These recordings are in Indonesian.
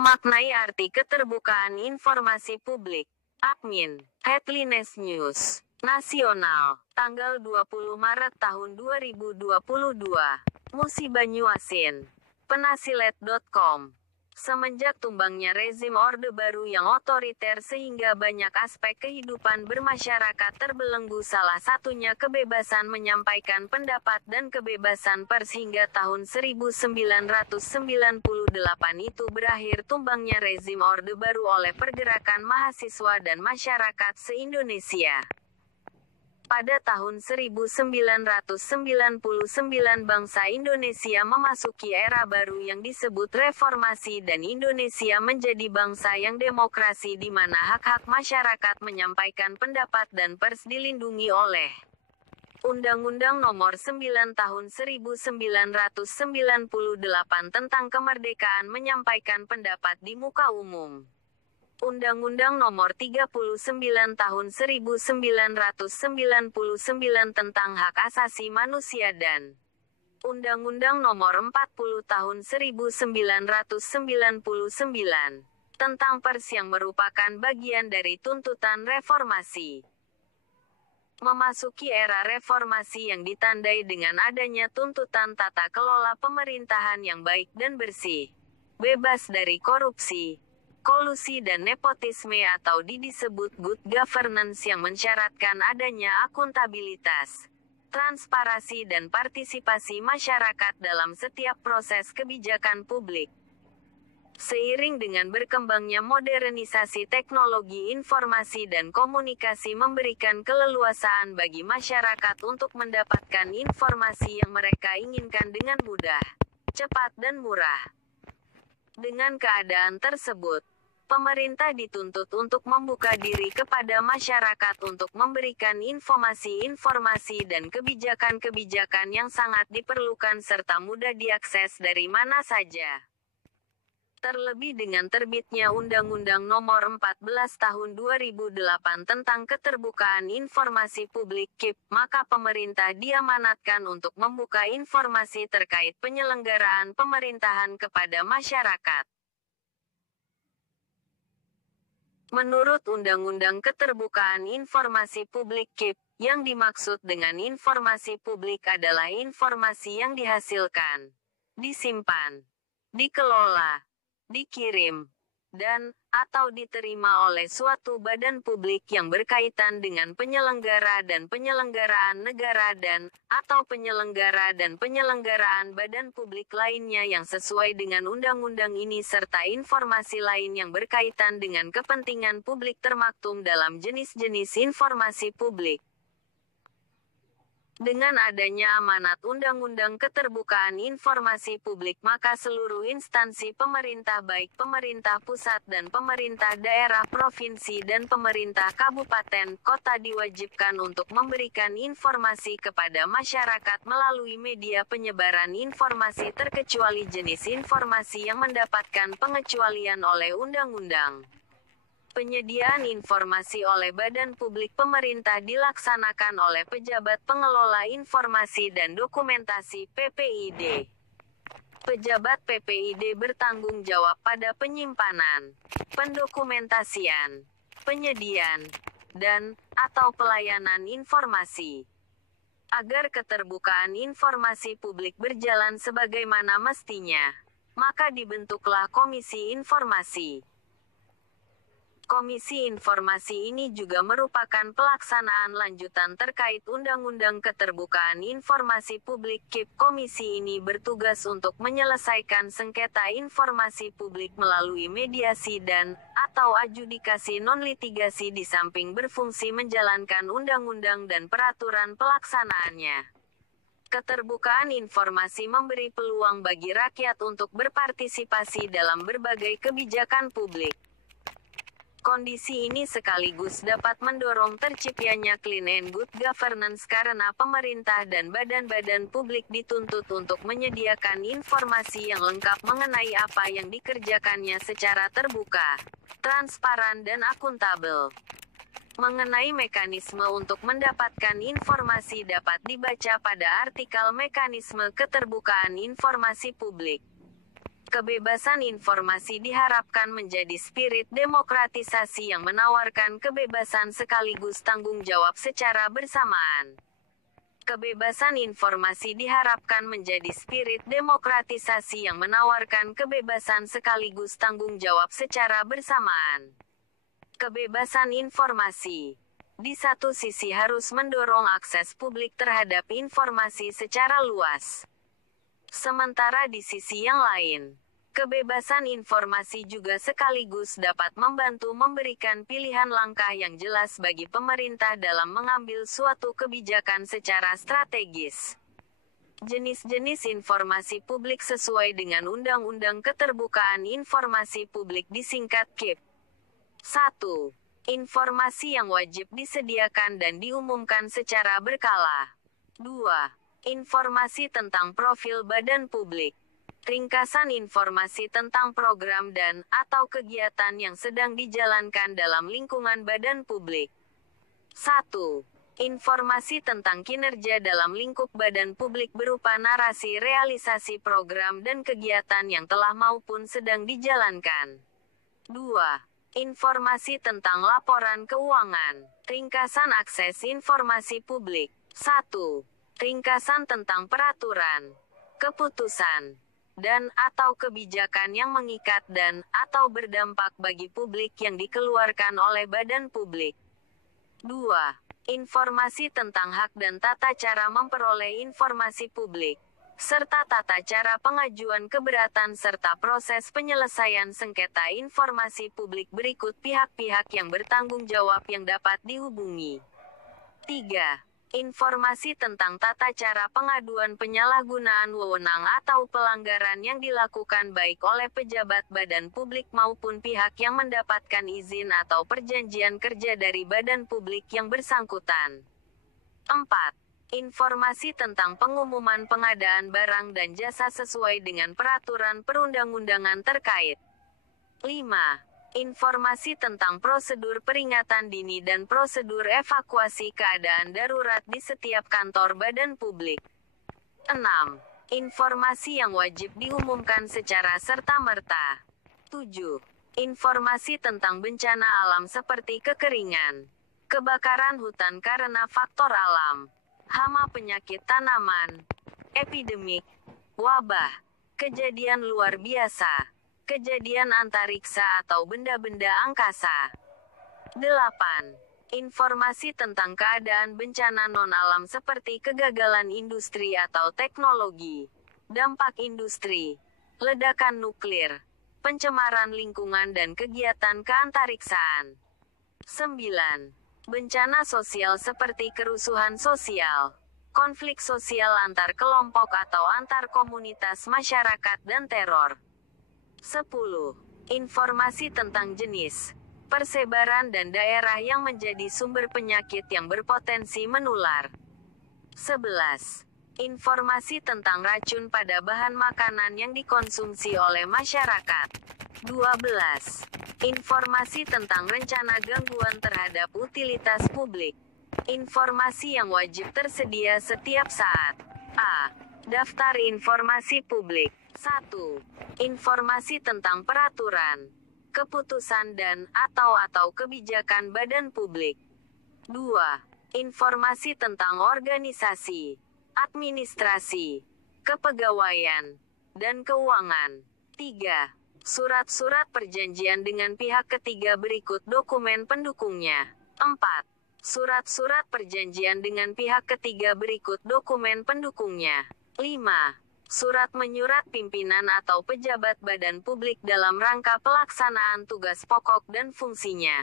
Memaknai arti keterbukaan informasi publik. Admin, Headlines News Nasional, tanggal 20 Maret tahun 2022. Musi Banyuasin. Penasilet.com. Semenjak tumbangnya rezim Orde Baru yang otoriter sehingga banyak aspek kehidupan bermasyarakat terbelenggu, salah satunya kebebasan menyampaikan pendapat dan kebebasan pers, hingga tahun 1998 itu berakhir tumbangnya rezim Orde Baru oleh pergerakan mahasiswa dan masyarakat se-Indonesia. Pada tahun 1999 bangsa Indonesia memasuki era baru yang disebut reformasi, dan Indonesia menjadi bangsa yang demokrasi di mana hak-hak masyarakat menyampaikan pendapat dan pers dilindungi oleh Undang-Undang Nomor 9 Tahun 1998 tentang kemerdekaan menyampaikan pendapat di muka umum. Undang-Undang Nomor 39 Tahun 1999 tentang Hak Asasi Manusia dan Undang-Undang Nomor 40 Tahun 1999 tentang pers yang merupakan bagian dari tuntutan reformasi. Memasuki era reformasi yang ditandai dengan adanya tuntutan tata kelola pemerintahan yang baik dan bersih, bebas dari korupsi, kolusi dan nepotisme atau disebut good governance, yang mensyaratkan adanya akuntabilitas, transparansi dan partisipasi masyarakat dalam setiap proses kebijakan publik. Seiring dengan berkembangnya modernisasi teknologi informasi dan komunikasi memberikan keleluasaan bagi masyarakat untuk mendapatkan informasi yang mereka inginkan dengan mudah, cepat dan murah. Dengan keadaan tersebut, pemerintah dituntut untuk membuka diri kepada masyarakat untuk memberikan informasi-informasi dan kebijakan-kebijakan yang sangat diperlukan serta mudah diakses dari mana saja. Terlebih dengan terbitnya Undang-Undang Nomor 14 Tahun 2008 tentang Keterbukaan Informasi Publik (KIP), maka pemerintah diamanatkan untuk membuka informasi terkait penyelenggaraan pemerintahan kepada masyarakat. Menurut Undang-Undang Keterbukaan Informasi Publik (KIP), yang dimaksud dengan informasi publik adalah informasi yang dihasilkan, disimpan, dikelola, dikirim, dan atau diterima oleh suatu badan publik yang berkaitan dengan penyelenggara dan penyelenggaraan negara dan atau penyelenggara dan penyelenggaraan badan publik lainnya yang sesuai dengan undang-undang ini, serta informasi lain yang berkaitan dengan kepentingan publik termaktub dalam jenis-jenis informasi publik. Dengan adanya amanat Undang-Undang Keterbukaan Informasi Publik, maka seluruh instansi pemerintah baik pemerintah pusat dan pemerintah daerah provinsi dan pemerintah kabupaten, kota diwajibkan untuk memberikan informasi kepada masyarakat melalui media penyebaran informasi terkecuali jenis informasi yang mendapatkan pengecualian oleh undang-undang. Penyediaan informasi oleh badan publik pemerintah dilaksanakan oleh pejabat pengelola informasi dan dokumentasi (PPID). Pejabat PPID bertanggung jawab pada penyimpanan, pendokumentasian, penyediaan, dan atau pelayanan informasi. Agar keterbukaan informasi publik berjalan sebagaimana mestinya, maka dibentuklah Komisi Informasi. Komisi Informasi ini juga merupakan pelaksanaan lanjutan terkait Undang-Undang Keterbukaan Informasi Publik (KIP). Komisi ini bertugas untuk menyelesaikan sengketa informasi publik melalui mediasi dan atau adjudikasi non-litigasi, di samping berfungsi menjalankan undang-undang dan peraturan pelaksanaannya. Keterbukaan informasi memberi peluang bagi rakyat untuk berpartisipasi dalam berbagai kebijakan publik. Kondisi ini sekaligus dapat mendorong terciptanya clean and good governance karena pemerintah dan badan-badan publik dituntut untuk menyediakan informasi yang lengkap mengenai apa yang dikerjakannya secara terbuka, transparan dan akuntabel. Mengenai mekanisme untuk mendapatkan informasi dapat dibaca pada artikel Mekanisme Keterbukaan Informasi Publik. Kebebasan informasi diharapkan menjadi spirit demokratisasi yang menawarkan kebebasan sekaligus tanggung jawab secara bersamaan. Kebebasan informasi diharapkan menjadi spirit demokratisasi yang menawarkan kebebasan sekaligus tanggung jawab secara bersamaan. Kebebasan informasi di satu sisi harus mendorong akses publik terhadap informasi secara luas. Sementara di sisi yang lain, kebebasan informasi juga sekaligus dapat membantu memberikan pilihan langkah yang jelas bagi pemerintah dalam mengambil suatu kebijakan secara strategis. Jenis-jenis informasi publik sesuai dengan Undang-Undang Keterbukaan Informasi Publik disingkat KIP. 1. Informasi yang wajib disediakan dan diumumkan secara berkala. 2. Informasi tentang profil badan publik. Ringkasan informasi tentang program dan/atau kegiatan yang sedang dijalankan dalam lingkungan badan publik. 1. Informasi tentang kinerja dalam lingkup badan publik berupa narasi realisasi program dan kegiatan yang telah maupun sedang dijalankan. 2. Informasi tentang laporan keuangan. Ringkasan akses informasi publik. 1. Ringkasan tentang peraturan, keputusan, dan/atau kebijakan yang mengikat dan/atau berdampak bagi publik yang dikeluarkan oleh badan publik. 2. Informasi tentang hak dan tata cara memperoleh informasi publik, serta tata cara pengajuan keberatan serta proses penyelesaian sengketa informasi publik berikut pihak-pihak yang bertanggung jawab yang dapat dihubungi. 3. Informasi tentang tata cara pengaduan penyalahgunaan wewenang atau pelanggaran yang dilakukan baik oleh pejabat badan publik maupun pihak yang mendapatkan izin atau perjanjian kerja dari badan publik yang bersangkutan. 4. Informasi tentang pengumuman pengadaan barang dan jasa sesuai dengan peraturan perundang-undangan terkait. 5. Informasi tentang prosedur peringatan dini dan prosedur evakuasi keadaan darurat di setiap kantor badan publik. 6. Informasi yang wajib diumumkan secara serta-merta. 7. Informasi tentang bencana alam seperti kekeringan, kebakaran hutan karena faktor alam, hama penyakit tanaman, epidemik, wabah, kejadian luar biasa, kejadian antariksa atau benda-benda angkasa. 8. Informasi tentang keadaan bencana non-alam seperti kegagalan industri atau teknologi, dampak industri, ledakan nuklir, pencemaran lingkungan dan kegiatan keantariksaan. 9. Bencana sosial seperti kerusuhan sosial, konflik sosial antar kelompok atau antar komunitas masyarakat dan teror. 10. Informasi tentang jenis, persebaran dan daerah yang menjadi sumber penyakit yang berpotensi menular. 11. Informasi tentang racun pada bahan makanan yang dikonsumsi oleh masyarakat. 12. Informasi tentang rencana gangguan terhadap utilitas publik. Informasi yang wajib tersedia setiap saat. A. Daftar informasi publik. 1. Informasi tentang peraturan, keputusan dan/atau kebijakan badan publik. 2. Informasi tentang organisasi, administrasi, kepegawaian, dan keuangan. 3. Surat-surat perjanjian dengan pihak ketiga berikut dokumen pendukungnya. 4. Surat-surat perjanjian dengan pihak ketiga berikut dokumen pendukungnya. 5. Surat menyurat pimpinan atau pejabat badan publik dalam rangka pelaksanaan tugas pokok dan fungsinya.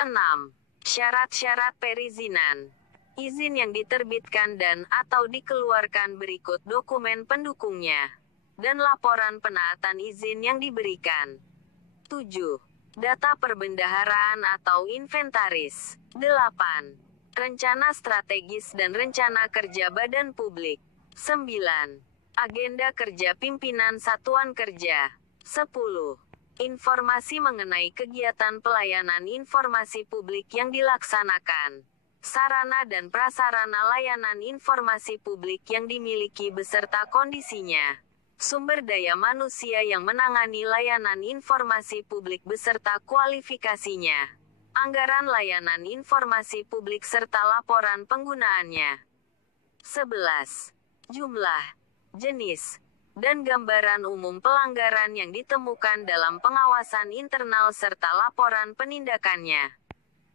6. Syarat-syarat perizinan. Izin yang diterbitkan dan/atau dikeluarkan berikut dokumen pendukungnya. Dan laporan penaatan izin yang diberikan. 7. Data perbendaharaan atau inventaris. 8. Rencana strategis dan rencana kerja badan publik. 9. Agenda kerja pimpinan satuan kerja. 10. Informasi mengenai kegiatan pelayanan informasi publik yang dilaksanakan. Sarana dan prasarana layanan informasi publik yang dimiliki beserta kondisinya. Sumber daya manusia yang menangani layanan informasi publik beserta kualifikasinya. Anggaran layanan informasi publik serta laporan penggunaannya. 11. Jumlah, jenis, dan gambaran umum pelanggaran yang ditemukan dalam pengawasan internal serta laporan penindakannya.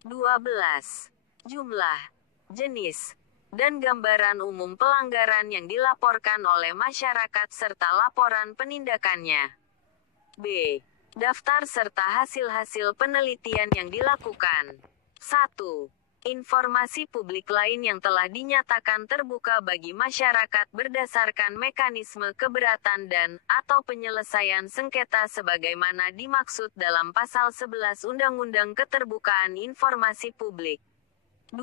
12. Jumlah, jenis, dan gambaran umum pelanggaran yang dilaporkan oleh masyarakat serta laporan penindakannya. B. Daftar serta hasil-hasil penelitian yang dilakukan. 1. Informasi publik lain yang telah dinyatakan terbuka bagi masyarakat berdasarkan mekanisme keberatan dan/atau penyelesaian sengketa sebagaimana dimaksud dalam Pasal 11 Undang-Undang Keterbukaan Informasi Publik. 2.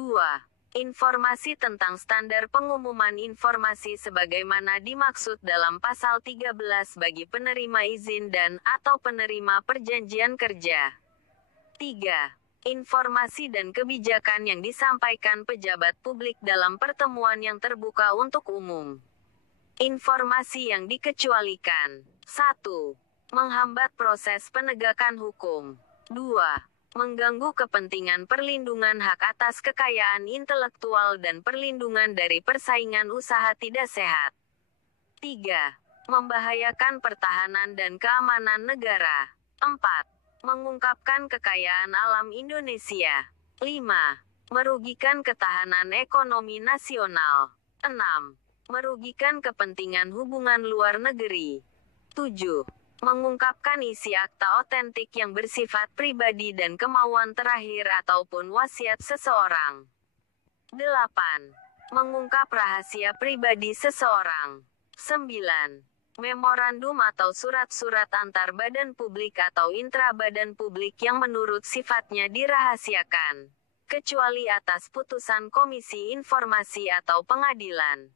Informasi tentang standar pengumuman informasi sebagaimana dimaksud dalam Pasal 13 bagi penerima izin dan/atau penerima perjanjian kerja. 3. Informasi dan kebijakan yang disampaikan pejabat publik dalam pertemuan yang terbuka untuk umum. Informasi yang dikecualikan. 1. Menghambat proses penegakan hukum. 2. Mengganggu kepentingan perlindungan hak atas kekayaan intelektual dan perlindungan dari persaingan usaha tidak sehat. 3. Membahayakan pertahanan dan keamanan negara. 4. Mengungkapkan kekayaan alam Indonesia. 5. Merugikan ketahanan ekonomi nasional. 6. Merugikan kepentingan hubungan luar negeri. 7. Mengungkapkan isi akta otentik yang bersifat pribadi dan kemauan terakhir ataupun wasiat seseorang. 8. Mengungkap rahasia pribadi seseorang. 9. Memorandum atau surat-surat antar badan publik atau intra-badan publik yang menurut sifatnya dirahasiakan, kecuali atas putusan Komisi Informasi atau Pengadilan.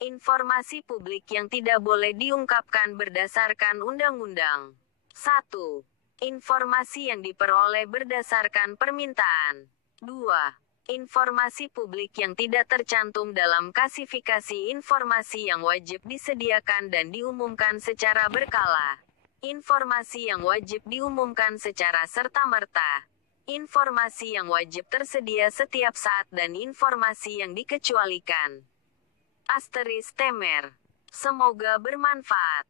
Informasi publik yang tidak boleh diungkapkan berdasarkan undang-undang. 1. Informasi yang diperoleh berdasarkan permintaan. 2. Informasi publik yang tidak tercantum dalam klasifikasi informasi yang wajib disediakan dan diumumkan secara berkala. Informasi yang wajib diumumkan secara serta-merta. Informasi yang wajib tersedia setiap saat dan informasi yang dikecualikan. Asteris Temer. Semoga bermanfaat.